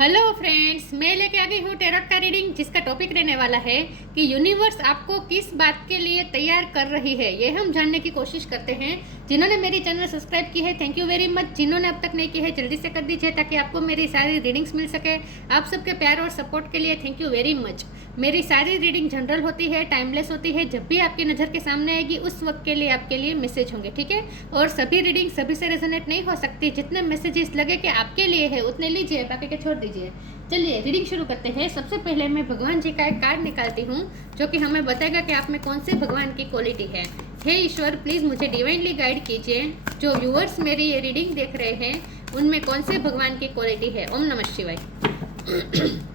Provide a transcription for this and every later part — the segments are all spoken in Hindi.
हेलो फ्रेंड्स, मैं लेके आ गई हूँ टैरोट का रीडिंग, जिसका टॉपिक रहने वाला है कि यूनिवर्स आपको किस बात के लिए तैयार कर रही है। ये हम जानने की कोशिश करते हैं। जिन्होंने मेरी चैनल सब्सक्राइब की है, थैंक यू वेरी मच। जिन्होंने अब तक नहीं की है, जल्दी से कर दीजिए ताकि आपको मेरी सारी रीडिंग्स मिल सके। आप सबके प्यार और सपोर्ट के लिए थैंक यू वेरी मच। मेरी सारी रीडिंग जनरल होती है, टाइमलेस होती है। जब भी आपकी नज़र के सामने आएगी उस वक्त के लिए आपके लिए मैसेज होंगे, ठीक है। और सभी रीडिंग सभी से रेजोनेट नहीं हो सकती। जितने मैसेजेस लगे कि आपके लिए है उतने लीजिए, बाकी के छोड़ दीजिए। चलिए रीडिंग शुरू करते हैं। सबसे पहले मैं भगवान जी का एक कार्ड निकालती हूँ जो कि हमें बताएगा कि आप में कौन से भगवान की क्वालिटी है। हे ईश्वर, प्लीज़ मुझे डिवाइनली गाइड कीजिए। जो व्यूअर्स मेरी ये रीडिंग देख रहे हैं उनमें कौन से भगवान की क्वालिटी है। ओम नमः शिवाय।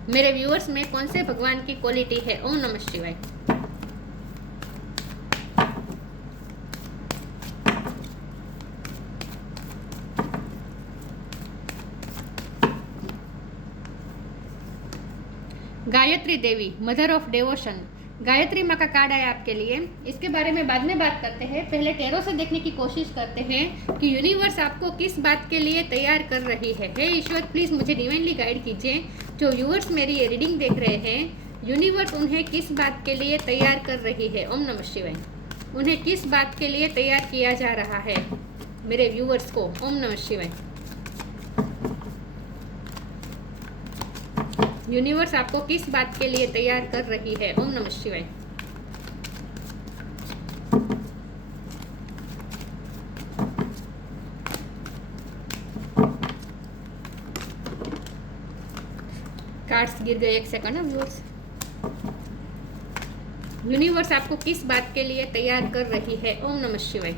मेरे व्यूअर्स में कौन से भगवान की क्वालिटी है। ओम नमः शिवाय। Gayatri Devi, mother of डेवोशन। गायत्री माँ का कार्ड आया आपके लिए। इसके बारे में बाद में बात करते हैं। पहले टैरो से देखने की कोशिश करते हैं कि यूनिवर्स आपको किस बात के लिए तैयार कर रही है। हे ईश्वर, प्लीज़ मुझे डिवाइनली गाइड कीजिए। जो व्यूअर्स मेरी ये रीडिंग देख रहे हैं, यूनिवर्स उन्हें किस बात के लिए तैयार कर रही है। ओम नमः शिवाय। उन्हें किस बात के लिए तैयार किया जा रहा है मेरे व्यूअर्स को। ओम नमः शिवाय। यूनिवर्स आपको किस बात के लिए तैयार कर रही है। ओम नमः शिवाय। कार्ड्स गिर गए, एक सेकंड ना व्यूअर्स। यूनिवर्स आपको किस बात के लिए तैयार कर रही है। ओम नमः शिवाय।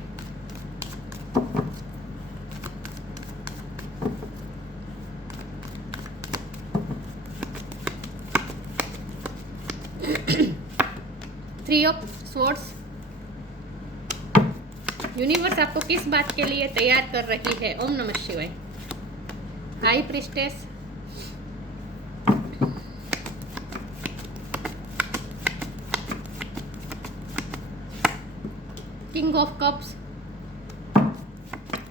Three of swords. यूनिवर्स आपको किस बात के लिए तैयार कर रही है। ओम नमः शिवाय। High priestess. King of cups.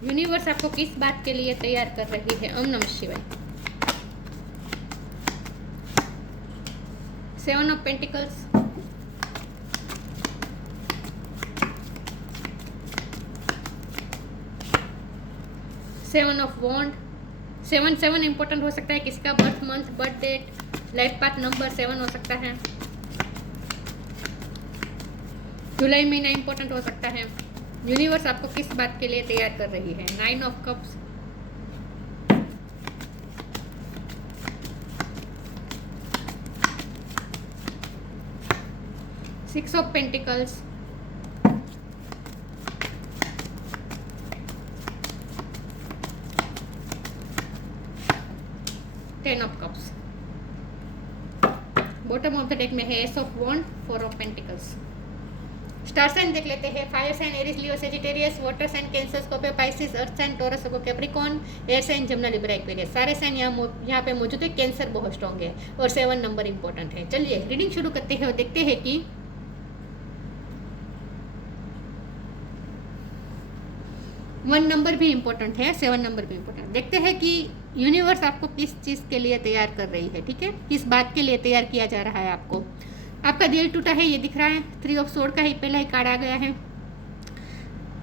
Universe आपको किस बात के लिए तैयार कर रही है। ओम नमः शिवाय। Seven of pentacles. Seven of wand. 7 important हो सकता है। किसी का birth month, birth date, life path number 7 हो सकता है। जुलाई महीना इंपॉर्टेंट हो सकता है। यूनिवर्स आपको किस बात के लिए तैयार कर रही है। 9 of cups. Six of pentacles. 10 of cups. Bottom of the deck में है ace of wand, 4 of pentacles. Star sign देख लेते हैं। Fire sign Aries, Leo, Sagittarius. Water sign Cancer, Scorpio, Pisces. Earth sign Taurus, Capricorn. Air sign Gemini, Libra, Aquarius. सारे साइन यहाँ पे मौजूद है। कैंसर बहुत स्ट्रॉन्ग है और 7 नंबर इंपॉर्टेंट है। चलिए रीडिंग शुरू करते हैं और देखते हैं कि 1 नंबर भी इम्पोर्टेंट है, 7 नंबर भी इम्पोर्टेंट। देखते हैं कि यूनिवर्स आपको किस चीज़ के लिए तैयार कर रही है, ठीक है। किस बात के लिए तैयार किया जा रहा है आपको। आपका दिल टूटा है, ये दिख रहा है। 3 ऑफ सोर्ड का ही पहला ही कार्ड आ गया है।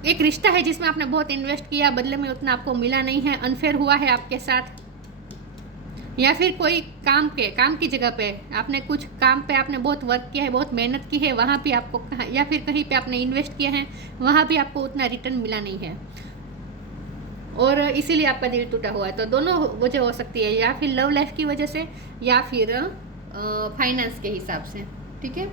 एक रिश्ता है जिसमें आपने बहुत इन्वेस्ट किया, बदले में उतना आपको मिला नहीं है, अनफेयर हुआ है आपके साथ। या फिर कोई काम की जगह पे आपने कुछ काम पे आपने बहुत वर्क किया है, बहुत मेहनत की है, वहाँ भी आपको, या फिर कहीं पे आपने इन्वेस्ट किया है, वहाँ भी आपको उतना रिटर्न मिला नहीं है और इसीलिए आपका दिल टूटा हुआ है। तो दोनों वजह हो सकती है, या फिर लव लाइफ की वजह से या फिर फाइनेंस के हिसाब से, ठीक है।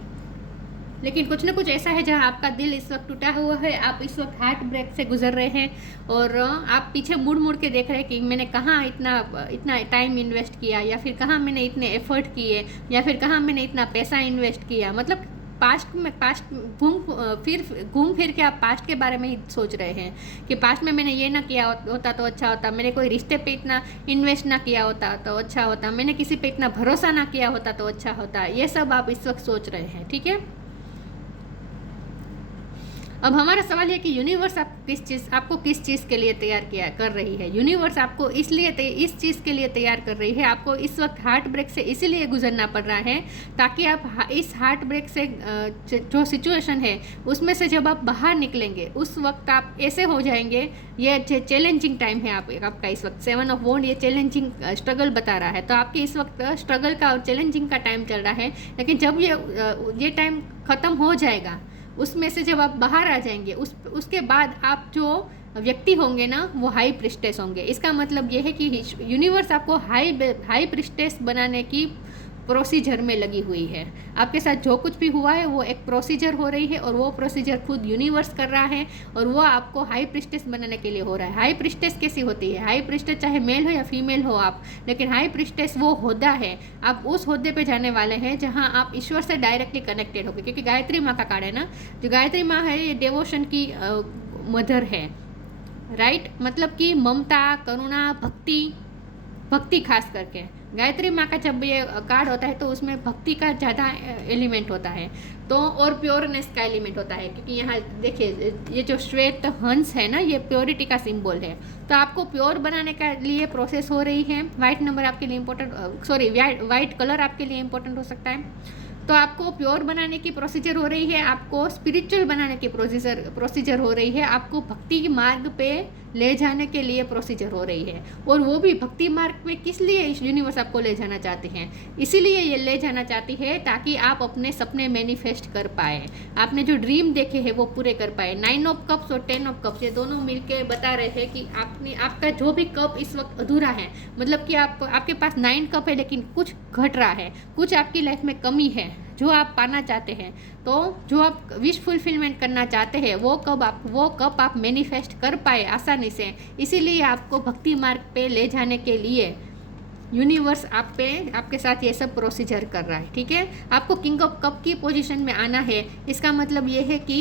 लेकिन कुछ ना कुछ ऐसा है जहाँ आपका दिल इस वक्त टूटा हुआ है। आप इस वक्त हार्ट ब्रेक से गुजर रहे हैं और आप पीछे मुड़ मुड़ के देख रहे हैं कि मैंने कहाँ इतना टाइम इन्वेस्ट किया, या फिर कहाँ मैंने इतने एफर्ट किए, या फिर कहाँ मैंने इतना पैसा इन्वेस्ट किया। मतलब पास्ट घूम फिर के आप पास्ट के बारे में ही सोच रहे हैं कि पास्ट में मैंने ये ना किया होता तो अच्छा होता, मैंने कोई रिश्ते पे इतना इन्वेस्ट ना किया होता तो अच्छा होता, मैंने किसी पे इतना भरोसा ना किया होता तो अच्छा होता। ये सब आप इस वक्त सोच रहे हैं, ठीक है। अब हमारा सवाल है कि यूनिवर्स आपको किस चीज़ के लिए तैयार किया कर रही है। यूनिवर्स आपको इसलिए इस चीज़ के लिए तैयार कर रही है, आपको इस वक्त हार्ट ब्रेक से इसीलिए गुजरना पड़ रहा है ताकि आप इस हार्ट ब्रेक से जो सिचुएशन है उसमें से जब आप बाहर निकलेंगे उस वक्त आप ऐसे हो जाएंगे। ये चैलेंजिंग टाइम है आपका इस वक्त। 7 ऑफ वॉन्ड ये चैलेंजिंग स्ट्रगल बता रहा है, तो आपके इस वक्त स्ट्रगल का और चैलेंजिंग का टाइम चल रहा है। लेकिन जब ये टाइम ख़त्म हो जाएगा, उसमें से जब आप बाहर आ जाएंगे उसके बाद आप जो व्यक्ति होंगे ना वो हाई प्रिस्टेस होंगे। इसका मतलब ये है कि यूनिवर्स आपको हाई प्रिस्टेस बनाने की प्रोसीजर में लगी हुई है। आपके साथ जो कुछ भी हुआ है वो एक प्रोसीजर हो रही है और वो प्रोसीजर खुद यूनिवर्स कर रहा है और वो आपको हाई प्रिस्टेस बनाने के लिए हो रहा है। हाई प्रिस्टेस कैसी होती है? हाई प्रिस्टेस चाहे मेल हो या फीमेल हो आप, लेकिन हाई प्रिस्टेस वो होदा है, आप उस होदे पे जाने वाले हैं जहाँ आप ईश्वर से डायरेक्टली कनेक्टेड होंगे। क्योंकि गायत्री माँ का कार्ड है ना, जो गायत्री माँ है ये डिवोशन की मदर है, राइट। मतलब कि ममता, करुणा, भक्ति खास करके गायत्री माँ का जब ये कार्ड होता है तो उसमें भक्ति का ज़्यादा एलिमेंट होता है, तो और प्योरनेस का एलिमेंट होता है। क्योंकि यहाँ देखिए ये जो श्वेत हंस है ना, ये प्योरिटी का सिंबल है। तो आपको प्योर बनाने के लिए प्रोसेस हो रही है। वाइट नंबर आपके लिए इम्पोर्टेंट, वाइट कलर आपके लिए इम्पोर्टेंट हो सकता है। तो आपको प्योर बनाने की प्रोसीजर हो रही है, आपको स्पिरिचुअल बनाने की प्रोसीजर हो रही है, आपको भक्ति के मार्ग पे ले जाने के लिए प्रोसीजर हो रही है। और वो भी भक्ति मार्ग में किस लिए यूनिवर्स आपको ले जाना चाहते हैं? इसीलिए ये ले जाना चाहती है ताकि आप अपने सपने मैनिफेस्ट कर पाए, आपने जो ड्रीम देखे हैं वो पूरे कर पाए। 9 ऑफ कप्स और 10 ऑफ कप्स ये दोनों मिलके बता रहे हैं कि आपका जो भी कप इस वक्त अधूरा है, मतलब कि आपके पास 9 कप है लेकिन कुछ घट रहा है, कुछ आपकी लाइफ में कमी है जो आप पाना चाहते हैं। तो जो आप विश फुलफिलमेंट करना चाहते हैं वो कप आप मैनिफेस्ट कर पाए आसानी से। इसीलिए आपको भक्ति मार्ग पे ले जाने के लिए यूनिवर्स आपके साथ ये सब प्रोसीजर कर रहा है, ठीक है। आपको किंग ऑफ कप की पोजीशन में आना है। इसका मतलब ये है कि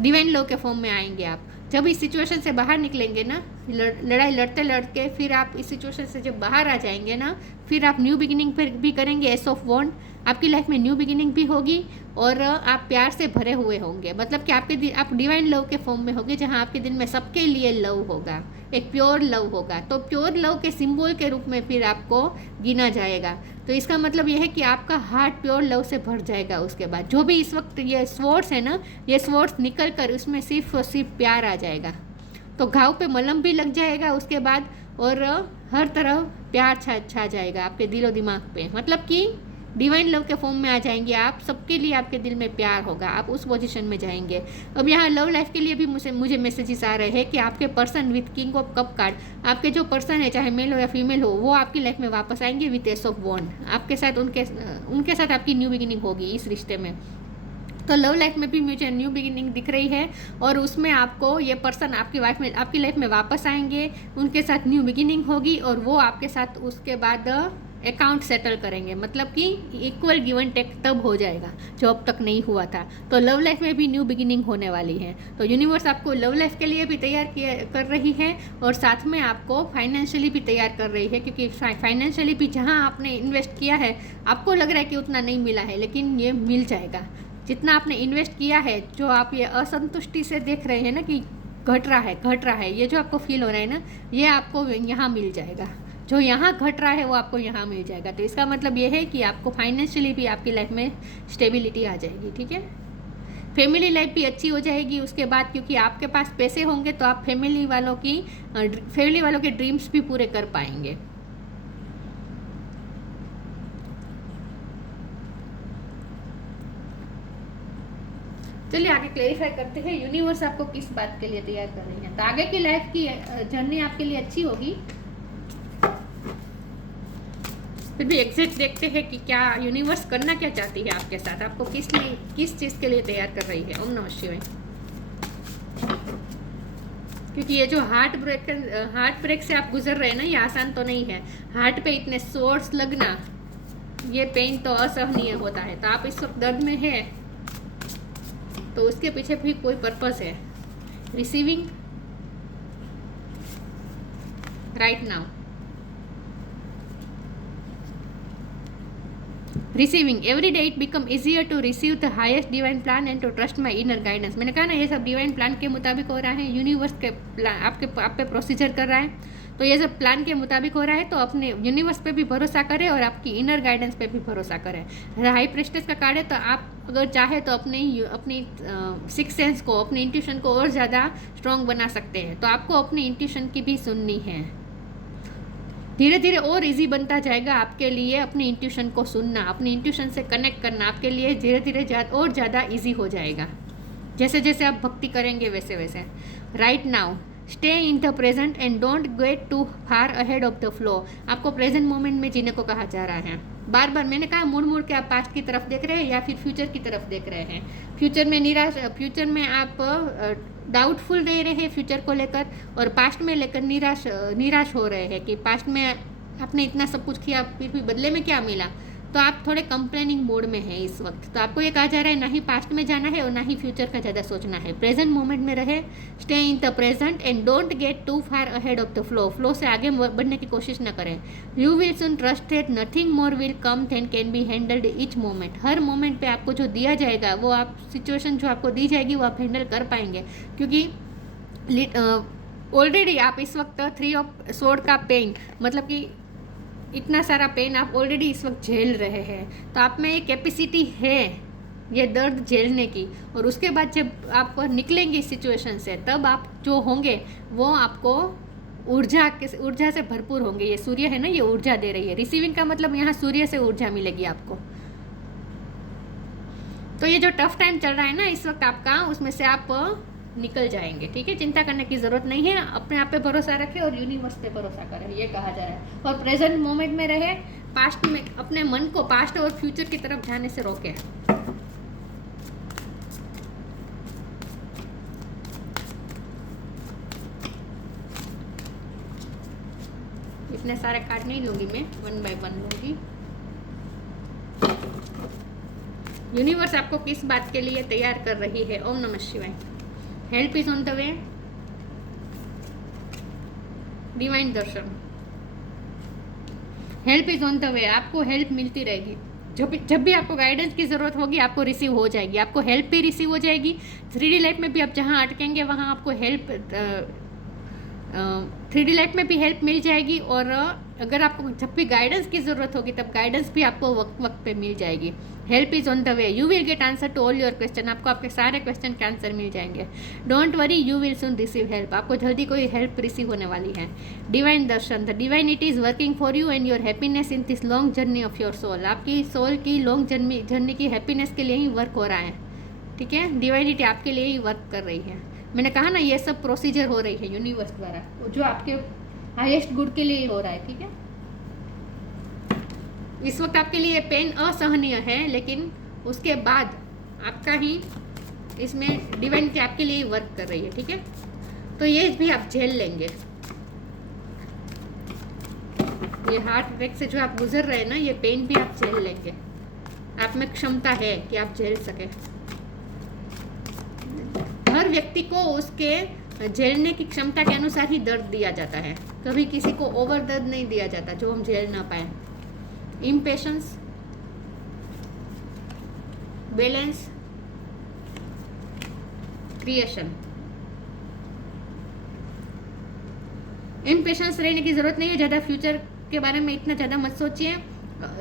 डिवाइन लॉ के फॉर्म में आएंगे आप। जब इस सिचुएशन से बाहर निकलेंगे ना, लड़ाई लड़ते लड़के फिर आप इस सिचुएशन से जब बाहर आ जाएंगे ना, फिर आप न्यू बिगिनिंग पर भी करेंगे। एस ऑफ वॉन्ड आपकी लाइफ में न्यू बिगिनिंग भी होगी और आप प्यार से भरे हुए होंगे। मतलब कि आप डिवाइन लव के फॉर्म में होंगे जहाँ आपके दिल में सबके लिए लव होगा, एक प्योर लव होगा। तो प्योर लव के सिंबल के रूप में फिर आपको गिना जाएगा। तो इसका मतलब यह है कि आपका हार्ट प्योर लव से भर जाएगा। उसके बाद जो भी इस वक्त ये स्वॉर्ड्स है ना, ये स्वॉर्ड्स निकल कर उसमें सिर्फ और सिर्फ प्यार आ जाएगा। तो घाव पे मलहम भी लग जाएगा उसके बाद, और हर तरफ प्यार छा जाएगा आपके दिलो दिमाग पे। मतलब कि डिवाइन लव के फॉर्म में आ जाएंगे आप, सबके लिए आपके दिल में प्यार होगा, आप उस पोजीशन में जाएंगे। अब यहाँ लव लाइफ के लिए भी मुझे मैसेजेस आ रहे हैं कि आपके person with king of cup card, आपके जो पर्सन है चाहे मेल हो या फीमेल हो, वो आपकी लाइफ में वापस आएंगे विथ एस ऑफ वॉन्ड। आपके साथ उनके साथ आपकी न्यू बिगिनिंग होगी इस रिश्ते में। तो लव लाइफ में भी मुझे न्यू बिगिनिंग दिख रही है और उसमें आपको ये पर्सन आपकी लाइफ में वापस आएंगे, उनके साथ न्यू बिगिनिंग होगी और वो आपके साथ उसके बाद अकाउंट सेटल करेंगे। मतलब कि इक्वल गिव एंड टेक तब हो जाएगा जो अब तक नहीं हुआ था। तो लव लाइफ में भी न्यू बिगिनिंग होने वाली है। तो यूनिवर्स आपको लव लाइफ के लिए भी तैयार कर रही है और साथ में आपको फाइनेंशियली भी तैयार कर रही है। क्योंकि फाइनेंशियली भी जहाँ आपने इन्वेस्ट किया है आपको लग रहा है कि उतना नहीं मिला है, लेकिन ये मिल जाएगा। जितना आपने इन्वेस्ट किया है, जो आप ये असंतुष्टि से देख रहे हैं ना कि घट रहा है, ये जो आपको फील हो रहा है ना, ये आपको यहाँ मिल जाएगा। जो यहाँ घट रहा है वो आपको यहाँ मिल जाएगा। तो इसका मतलब ये है कि आपको फाइनेंशियली भी आपकी लाइफ में स्टेबिलिटी आ जाएगी, ठीक है। फैमिली लाइफ भी अच्छी हो जाएगी उसके बाद, क्योंकि आपके पास पैसे होंगे तो आप फैमिली वालों के ड्रीम्स भी पूरे कर पाएंगे। चलिए आगे क्लेरिफाई करते हैं यूनिवर्स आपको किस बात के लिए तैयार कर रही है। तो आगे की लाइफ की जर्नी आपके लिए अच्छी होगी। फिर भी एग्जैक्ट देखते हैं कि क्या यूनिवर्स करना क्या चाहती है आपके साथ, आपको किस चीज़ के लिए तैयार कर रही है। ओम नमः शिवाय। क्योंकि ये जो हार्ट ब्रेक से आप गुजर रहे हैं ना, ये आसान तो नहीं है। हार्ट पे इतने सोर्स लगना, ये पेन तो असहनीय होता है। तो आप इस वक्त दर्द में है तो उसके पीछे भी कोई पर्पस है। Receiving right now. Receiving every day it become easier to receive the highest divine plan and to trust my inner guidance. मैंने कहा ना ये सब डिवाइन प्लान के मुताबिक हो रहा है, यूनिवर्स के आप पे प्रोसीजर कर रहा है, तो ये सब प्लान के मुताबिक हो रहा है। तो अपने यूनिवर्स पे भी भरोसा करें और आपकी इनर गाइडेंस पे भी भरोसा करें। हाई प्रीस्टेस का कार्ड है, तो आप अगर चाहे तो अपनी सिक्स सेंस को, अपनी इंट्यूशन को और ज़्यादा स्ट्रॉन्ग बना सकते हैं। तो आपको अपनी इंट्यूशन की भी सुननी है। धीरे धीरे और इजी बनता जाएगा आपके लिए अपनी इंट्यूशन को सुनना, अपनी इंट्यूशन से कनेक्ट करना आपके लिए धीरे धीरे और ज़्यादा इजी हो जाएगा। जैसे जैसे आप भक्ति करेंगे वैसे वैसे। Right now stay in the present and don't get too far ahead of the flow. आपको प्रेजेंट मोमेंट में जीने को कहा जा रहा है। बार बार मैंने कहा मुड़ मुड़ के आप पास्ट की तरफ देख रहे हैं या फिर फ्यूचर की तरफ देख रहे हैं। फ्यूचर में आप डाउटफुल रह रहे हैं फ्यूचर को लेकर, और पास्ट में लेकर निराश हो रहे हैं कि पास्ट में आपने इतना सब कुछ किया फिर भी बदले में क्या मिला। तो आप थोड़े कंप्लेनिंग मोड में हैं इस वक्त। तो आपको ये कहा जा रहा है ना ही पास्ट में जाना है और ना ही फ्यूचर का ज़्यादा सोचना है। प्रेजेंट मोमेंट में रहे, stay in the present and don't get too far ahead of the flow से आगे बढ़ने की कोशिश न करें। You will soon trust that nothing more will come than can be handled each moment. हर मोमेंट पे आपको जो दिया जाएगा वो आप सिचुएशन जो आपको दी जाएगी वो आप हैंडल कर पाएंगे, क्योंकि ऑलरेडी आप इस वक्त 3 ऑफ सोर्ड का पेन, मतलब कि इतना सारा पेन आप ऑलरेडी इस वक्त झेल रहे हैं। तो आप में ये कैपेसिटी है ये दर्द झेलने की, और उसके बाद जब आप निकलेंगे इस सिचुएशन से तब आप जो होंगे वो आपको ऊर्जा से भरपूर होंगे। ये सूर्य है ना, ये ऊर्जा दे रही है। रिसीविंग का मतलब यहाँ सूर्य से ऊर्जा मिलेगी आपको। तो ये जो टफ टाइम चल रहा है ना इस वक्त आपका, उसमें से आप निकल जाएंगे। ठीक है, चिंता करने की ज़रूरत नहीं है। अपने आप पे भरोसा रखें और यूनिवर्स पे भरोसा करें, ये कहा जा रहा है। और प्रेजेंट मोमेंट में रहे, पास्ट में अपने मन को पास्ट और फ्यूचर की तरफ जाने से रोकें। इतने सारे कार्ड नहीं लूंगी मैं, 1 बाय 1 लूंगी। यूनिवर्स आपको किस बात के लिए तैयार कर रही है? ओम नमः शिवाय। Help is on the way. Divine Darshan, help is on the वे। आपको हेल्प मिलती रहेगी। जब भी आपको गाइडेंस की ज़रूरत होगी आपको रिसीव हो जाएगी। आपको हेल्प भी रिसीव हो जाएगी। 3D लाइफ में भी आप जहाँ अटकेंगे वहाँ आपको हेल्प 3D लाइफ में भी हेल्प मिल जाएगी। और अगर आपको जब भी गाइडेंस की ज़रूरत होगी तब गाइडेंस भी आपको वक्त पे मिल जाएगी। Help is on the way. You will get answer to all your question. आपको आपके सारे क्वेश्चन के आंसर मिल जाएंगे। Don't worry, you will soon receive help. आपको जल्दी कोई हेल्प रिसीव होने वाली है। Divine darshan, the divinity is working for you and your happiness in this long journey of your soul. आपकी सोल की लॉन्ग जर्नी की हैप्पीनेस के लिए ही वर्क हो रहा है। ठीक है, डिवाइनिटी आपके लिए ही वर्क कर रही है। मैंने कहा ना ये सब प्रोसीजर हो रही है यूनिवर्स द्वारा, जो आपके हाईएस्ट गुड के लिए हो रहा है। ठीक है, इस वक्त आपके लिए पेन असहनीय है, लेकिन उसके बाद आपका ही इसमें डिवाइनिटी आपके लिए वर्क कर रही है। ठीक है, तो ये भी आप झेल लेंगे। ये हार्ट अटैक से जो आप गुजर रहे हैं ना, ये पेन भी आप झेल लेंगे। आप में क्षमता है कि आप झेल सके। हर व्यक्ति को उसके झेलने की क्षमता के अनुसार ही दर्द दिया जाता है। कभी किसी को ओवर दर्द नहीं दिया जाता जो हम झेल ना पाए। Impatience, balance, creation. इम्पेशंस रहने की जरूरत नहीं है। ज़्यादा फ्यूचर के बारे में इतना ज़्यादा मत सोचिए,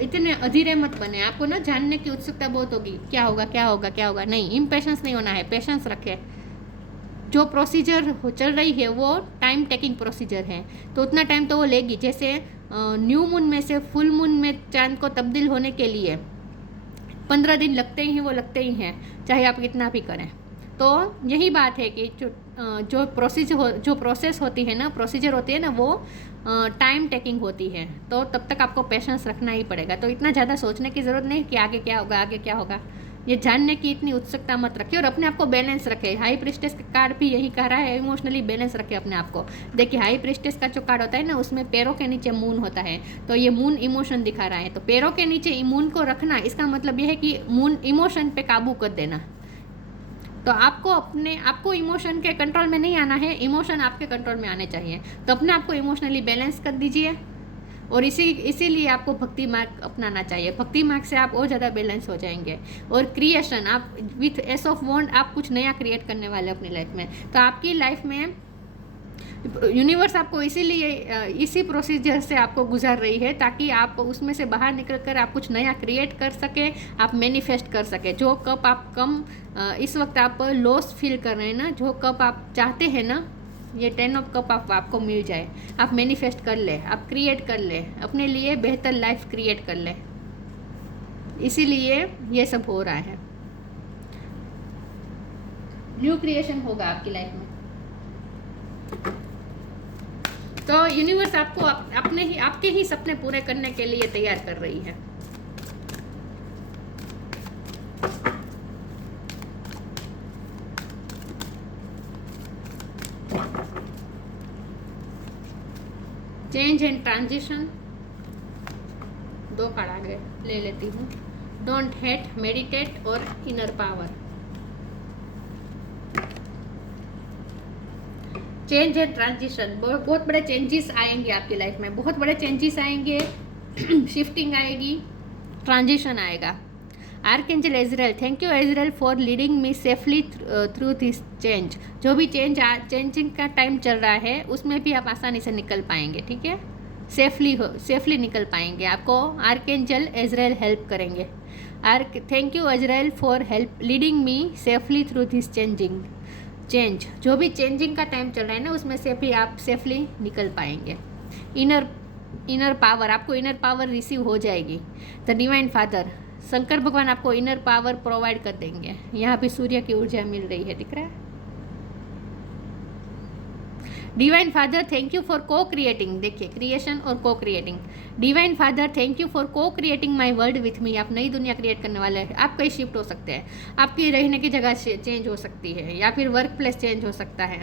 इतने अधीरे मत बने। आपको ना जानने की उत्सुकता बहुत होगी, क्या होगा क्या होगा क्या होगा। नहीं, इम्पेशंस नहीं होना है, पेशेंस रखें। जो प्रोसीजर चल रही है वो टाइम टेकिंग प्रोसीजर है, तो उतना टाइम तो वो लेगी। जैसे न्यू मून में से फुल मून में चांद को तब्दील होने के लिए 15 दिन लगते ही हैं, वो लगते ही हैं, चाहे आप कितना भी करें। तो यही बात है कि जो प्रोसेस होती है ना, प्रोसीजर होती है ना, वो टाइम टेकिंग होती है। तो तब तक आपको पेशेंस रखना ही पड़ेगा। तो इतना ज़्यादा सोचने की ज़रूरत नहीं कि आगे क्या होगा आगे क्या होगा। ये जानने की इतनी उत्सुकता मत रखिए और अपने आप को बैलेंस रखें। हाई प्रीस्टेस का कार्ड भी यही कह रहा है, इमोशनली बैलेंस रखें अपने आप को। देखिए, हाई प्रीस्टेस का जो कार्ड होता है ना, उसमें पैरों के नीचे मून होता है, तो ये मून इमोशन दिखा रहा है। तो पैरों के नीचे मून को रखना, इसका मतलब यह है कि मून इमोशन पे काबू कर देना। तो आपको इमोशन के कंट्रोल में नहीं आना है, इमोशन आपके कंट्रोल में आने चाहिए। तो अपने आप को इमोशनली बैलेंस कर दीजिए और इसीलिए आपको भक्ति मार्ग अपनाना चाहिए। भक्ति मार्ग से आप और ज़्यादा बैलेंस हो जाएंगे। और क्रिएशन, आप विथ एस ऑफ वॉन्ड आप कुछ नया क्रिएट करने वाले अपनी लाइफ में। तो आपकी लाइफ में यूनिवर्स आपको इसीलिए इसी प्रोसीजर से आपको गुजार रही है ताकि आप उसमें से बाहर निकल कर आप कुछ नया क्रिएट कर सकें, आप मैनिफेस्ट कर सकें। जो कप आप इस वक्त आप लॉस फील कर रहे हैं ना, जो कप आप चाहते हैं ना, ये 10 ऑफ कप आपको मिल जाए, आप मैनिफेस्ट कर ले, आप क्रिएट कर ले, अपने लिए बेहतर लाइफ क्रिएट कर ले। इसीलिए ये सब हो रहा है। न्यू क्रिएशन होगा आपकी लाइफ में। तो यूनिवर्स आपको आपके ही सपने पूरे करने के लिए तैयार कर रही है। चेंज एंड ट्रांजिशन, 2 कार्ड आगे ले लेती हूँ। डोंट हेट, मेडिटेट और inner power. Change and transition, बहुत बड़े चेंजेस आएंगे आपकी लाइफ में, बहुत बड़े चेंजेस आएंगे। शिफ्टिंग आएगी, ट्रांजिशन आएगा। Archangel Israel, thank you Israel for leading me safely through this change. जो भी चेंजिंग का टाइम चल रहा है उसमें भी आप आसानी से निकल पाएंगे, ठीक है, सेफली निकल पाएंगे। आपको आर्कएंजल इजराइल हेल्प करेंगे। Thank you Israel for help leading me safely through this change. जो भी चेंजिंग का टाइम चल रहा है ना उसमें से भी आप सेफली निकल पाएंगे। इनर पावर, आपको इनर पावर रिसीव हो जाएगी। द डिवाइन फादर, शंकर भगवान आपको इनर पावर प्रोवाइड कर देंगे। यहाँ भी सूर्य की ऊर्जा मिल रही है, दिख रहा है। Divine father thank you for को क्रिएटिंग, देखिए क्रिएशन और को creating. Divine father thank you for को creating my world with me. आप नई दुनिया क्रिएट करने वाले हैं। आप कहीं शिफ्ट हो सकते हैं, आपकी रहने की जगह चेंज हो सकती है, या फिर वर्क प्लेस चेंज हो सकता है।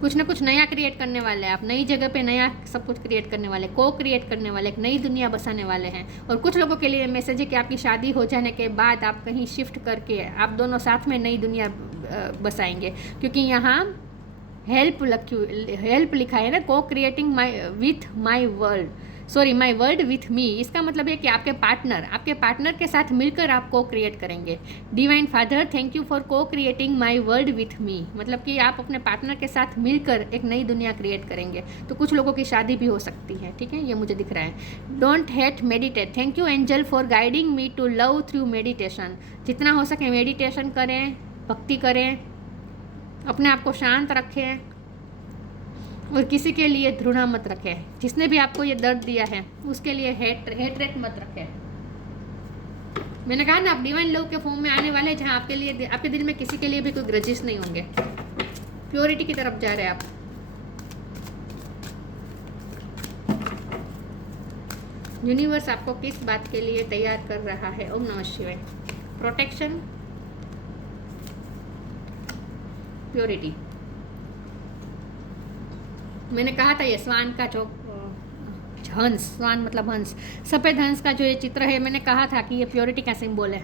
कुछ ना कुछ नया क्रिएट करने वाले हैं आप, नई जगह पे नया सब कुछ क्रिएट करने वाले, को क्रिएट करने वाले, एक नई दुनिया बसाने वाले हैं। और कुछ लोगों के लिए मैसेज है कि आपकी शादी हो जाने के बाद आप कहीं शिफ्ट करके आप दोनों साथ में नई दुनिया बसाएंगे, क्योंकि यहाँ हेल्प लिखा है ना, को क्रिएटिंग माई वर्ल्ड विथ मी। इसका मतलब है कि आपके पार्टनर के साथ मिलकर आप को क्रिएट करेंगे। Divine father thank you for को creating my world with me, मतलब कि आप अपने पार्टनर के साथ मिलकर एक नई दुनिया क्रिएट करेंगे। तो कुछ लोगों की शादी भी हो सकती है, ठीक है, ये मुझे दिख रहा है। Don't hate, meditate, thank you angel for guiding me to love through meditation. जितना हो सके मेडिटेशन करें, भक्ति करें, अपने आप को शांत रखें और किसी के लिए घृणा मत रखें। जिसने भी आपको ये दर्द दिया है उसके लिए हेटरेट मत रखें। मैंने कहा ना, आप डिवाइन लव के फॉर्म में आने वाले, जहाँ आपके लिए, आपके दिल में किसी के लिए भी कोई ग्रजेस नहीं होंगे। प्योरिटी की तरफ जा रहे हैं आप। यूनिवर्स आपको किस बात के लिए तैयार कर रहा है? ओम नमः शिवाय। Protection, purity. मैंने कहा था ये स्वान का जो हंस, स्वान मतलब हंस, सफ़ेद हंस का जो ये चित्र है, मैंने कहा था कि ये प्योरिटी का सिंबल है।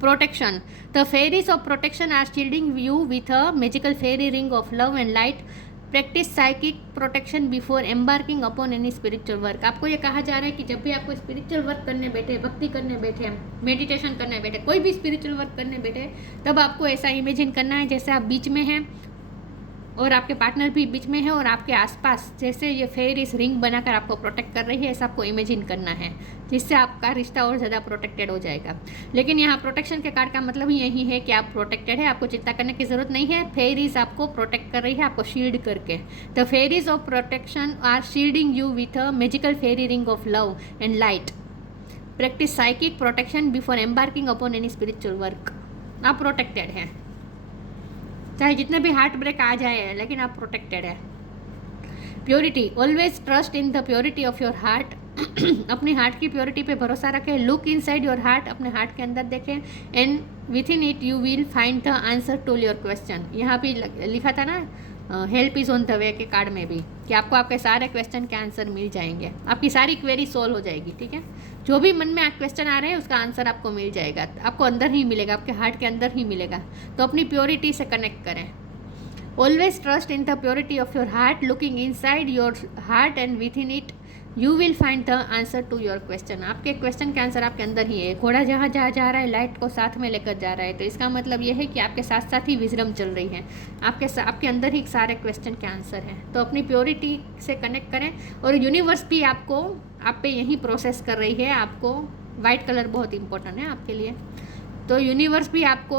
Protection, the fairies of protection are shielding you with a magical fairy ring of love and light. Practice psychic protection before embarking upon any spiritual work. आपको ये कहा जा रहा है कि जब भी आपको स्पिरिचुअल वर्क करने बैठे, भक्ति करने बैठे, मेडिटेशन करने बैठे, कोई भी स्पिरिचुअल वर्क करने बैठे, तब आपको ऐसा इमेजिन करना है जैसे आप बीच में हैं और आपके पार्टनर भी बीच में है और आपके आसपास जैसे ये फेरीज रिंग बनाकर आपको प्रोटेक्ट कर रही है, ऐसा आपको इमेजिन करना है, जिससे आपका रिश्ता और ज़्यादा प्रोटेक्टेड हो जाएगा। लेकिन यहाँ प्रोटेक्शन के कार्ड का मतलब ही यही है कि आप प्रोटेक्टेड है, आपको चिंता करने की ज़रूरत नहीं है। फेरीज आपको प्रोटेक्ट कर रही है, आपको शील्ड करके। The fairies of protection are shielding you with a magical fairy ring of love and light. Practice psychic protection before embarking upon any spiritual work. आप प्रोटेक्टेड हैं, चाहे जितने भी हार्ट ब्रेक आ जाए, लेकिन आप प्रोटेक्टेड है। Purity, always trust in the purity of your heart. अपनी हार्ट की प्योरिटी पे भरोसा रखें। लुक इनसाइड योर हार्ट, अपने हार्ट के अंदर देखें। And within it you will find the answer to your question. यहाँ भी लिखा था ना, help is on the way के कार्ड में भी, कि आपको आपके सारे क्वेश्चन के आंसर मिल जाएंगे, आपकी सारी क्वेरी सॉल्व हो जाएगी, ठीक है। जो भी मन में क्वेश्चन आ रहे हैं उसका आंसर आपको मिल जाएगा, आपको अंदर ही मिलेगा, आपके हार्ट के अंदर ही मिलेगा। तो अपनी प्योरिटी से कनेक्ट करें। Always trust in the purity of your heart, looking inside your heart and within it you will find the answer to your question. आपके क्वेश्चन के आंसर आपके अंदर ही है। घोड़ा जहाँ जहाँ जा रहा है लाइट को साथ में लेकर जा रहा है, तो इसका मतलब ये है कि आपके साथ साथ ही विजडम चल रही है, आपके अंदर ही सारे क्वेश्चन के आंसर हैं। तो अपनी प्योरिटी से कनेक्ट करें, और यूनिवर्स भी आपको आप पे यही प्रोसेस कर रही है। आपको वाइट कलर बहुत इंपॉर्टेंट है आपके लिए, तो यूनिवर्स भी आपको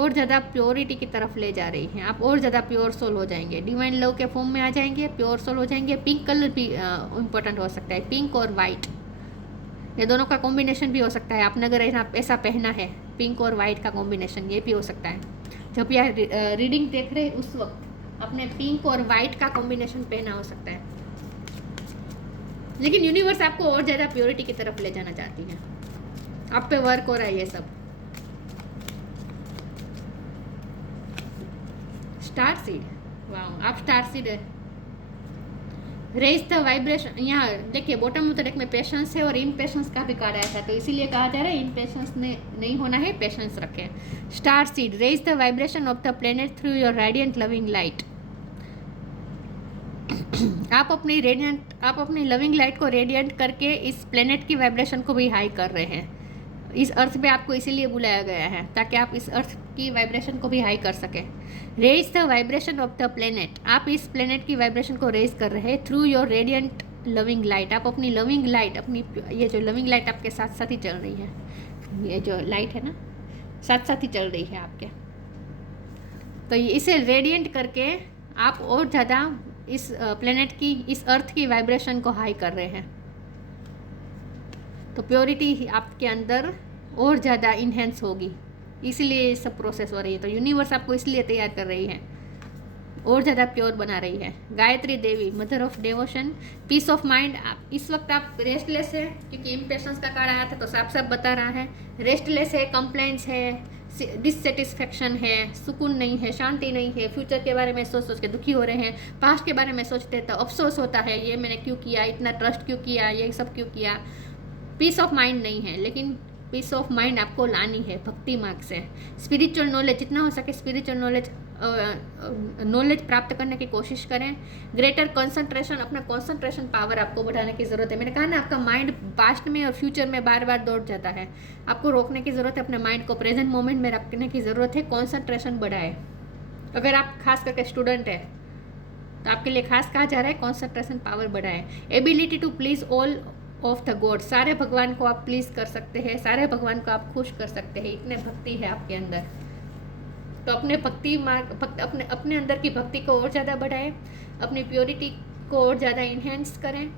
और ज़्यादा प्योरिटी की तरफ ले जा रही है। आप और ज़्यादा प्योर सोल हो जाएंगे, डिवाइन लव के फॉर्म में आ जाएंगे, प्योर सोल हो जाएंगे। पिंक कलर भी इम्पोर्टेंट हो सकता है, पिंक और वाइट, ये दोनों का कॉम्बिनेशन भी हो सकता है। आपने अगर ऐसा पहना है पिंक और वाइट का कॉम्बिनेशन, ये भी हो सकता है। जब यह रीडिंग देख रहे हैं उस वक्त आपने पिंक और वाइट का कॉम्बिनेशन पहना हो सकता है। लेकिन यूनिवर्स आपको और ज़्यादा प्योरिटी की तरफ ले जाना चाहती है, आप पे वर्क हो रहा है ये सब। स्टार सीड, वाह, आप स्टार सीड है। रेज द वाइब्रेशन, यहाँ देखिए बॉटम ऑफ द डेक में पेशेंस है और इम्पेशेंस का भी कार्ड आया था, तो इसीलिए कहा जा रहा है इम्पेशेंस नहीं होना है, पेशेंस रखें। Star seed, raise the vibration of the planet through your radiant loving light. आप अपनी लविंग लाइट को रेडियंट करके इस प्लेनेट की वाइब्रेशन को भी हाई कर रहे हैं। इस अर्थ पे आपको इसीलिए बुलाया गया है ताकि आप इस अर्थ की वाइब्रेशन को भी हाई कर सकें। Raise the vibration of the planet, आप इस प्लेनेट की वाइब्रेशन को रेज कर रहे हैं through your radiant loving light. आप अपनी लविंग लाइट, अपनी ये जो लविंग लाइट आपके साथ साथ ही चल रही है, ये जो लाइट है ना साथ साथ ही चल रही है आपके, तो इसे रेडियंट करके आप और ज़्यादा इस प्लेनेट की, इस अर्थ की वाइब्रेशन को हाई कर रहे हैं। तो प्योरिटी आपके अंदर और ज़्यादा इन्हेंस होगी, इसलिए ये सब प्रोसेस हो रही है। तो यूनिवर्स आपको इसलिए तैयार कर रही है, और ज़्यादा प्योर बना रही है। Gayatri Devi, mother of devotion, peace of mind. आप इस वक्त आप रेस्टलेस है, क्योंकि इम्पेशेंस का कार्ड आया था तो साफ साफ बता रहा है। रेस्टलेस है, कंप्लेंट्स है, डिससेटिस्फेक्शन है, सुकून नहीं है, शांति नहीं है, फ्यूचर के बारे में सोच सोच के दुखी हो रहे हैं, पास्ट के बारे में सोचते तो अफसोस होता है, ये मैंने क्यों किया, इतना ट्रस्ट क्यों किया, ये सब क्यों किया। पीस ऑफ माइंड नहीं है, लेकिन पीस ऑफ माइंड आपको लानी है भक्ति मार्ग से। स्पिरिचुअल नॉलेज, जितना हो सके स्पिरिचुअल नॉलेज प्राप्त करने की कोशिश करें। ग्रेटर कंसंट्रेशन, अपना कंसंट्रेशन पावर आपको बढ़ाने की ज़रूरत है। मैंने कहा ना, आपका माइंड पास्ट में और फ्यूचर में बार बार दौड़ जाता है, आपको रोकने की ज़रूरत है। अपने माइंड को प्रेजेंट मोमेंट में रखने की ज़रूरत है। कंसंट्रेशन बढ़ाए। अगर आप खास करके स्टूडेंट है तो आपके लिए खास कहा जा रहा है कंसंट्रेशन पावर बढ़ाए। Ability to please all of the God, सारे भगवान को आप प्लीज़ कर सकते हैं, सारे भगवान को आप खुश कर सकते हैं, इतने भक्ति है आपके अंदर। तो अपने भक्ति मार्ग, अपने अंदर की भक्ति को और ज़्यादा बढ़ाएं, अपनी प्योरिटी को और ज़्यादा इन्हेंस करें,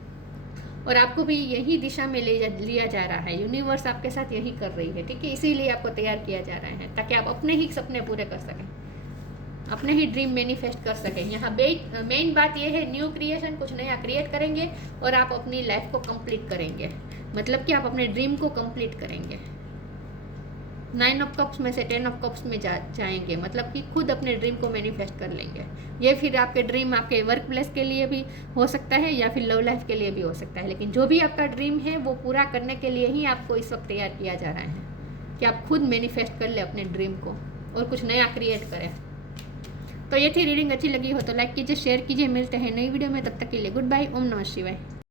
और आपको भी यही दिशा में लिया जा रहा है। यूनिवर्स आपके साथ यही कर रही है, ठीक है। इसीलिए आपको तैयार किया जा रहा है ताकि आप अपने ही सपने पूरे कर सकें, अपने ही ड्रीम मैनिफेस्ट कर सकें। यहाँ मेन बात यह है, न्यू क्रिएशन, कुछ नया क्रिएट करेंगे और आप अपनी लाइफ को कंप्लीट करेंगे, मतलब कि आप अपने ड्रीम को कंप्लीट करेंगे। 9 ऑफ कप्स में से 10 ऑफ कप्स में जाएंगे, मतलब कि खुद अपने ड्रीम को मैनिफेस्ट कर लेंगे। ये फिर आपके ड्रीम आपके वर्क प्लेस के लिए भी हो सकता है या फिर लव लाइफ के लिए भी हो सकता है, लेकिन जो भी आपका ड्रीम है वो पूरा करने के लिए ही आपको इस वक्त तैयार किया जा रहा है कि आप खुद मैनिफेस्ट कर ले अपने ड्रीम को और कुछ नया क्रिएट करें। तो ये थी रीडिंग, अच्छी लगी हो तो लाइक कीजिए, शेयर कीजिए। मिलते हैं नई वीडियो में, तब तक के लिए गुड बाय। ओम नमः शिवाय।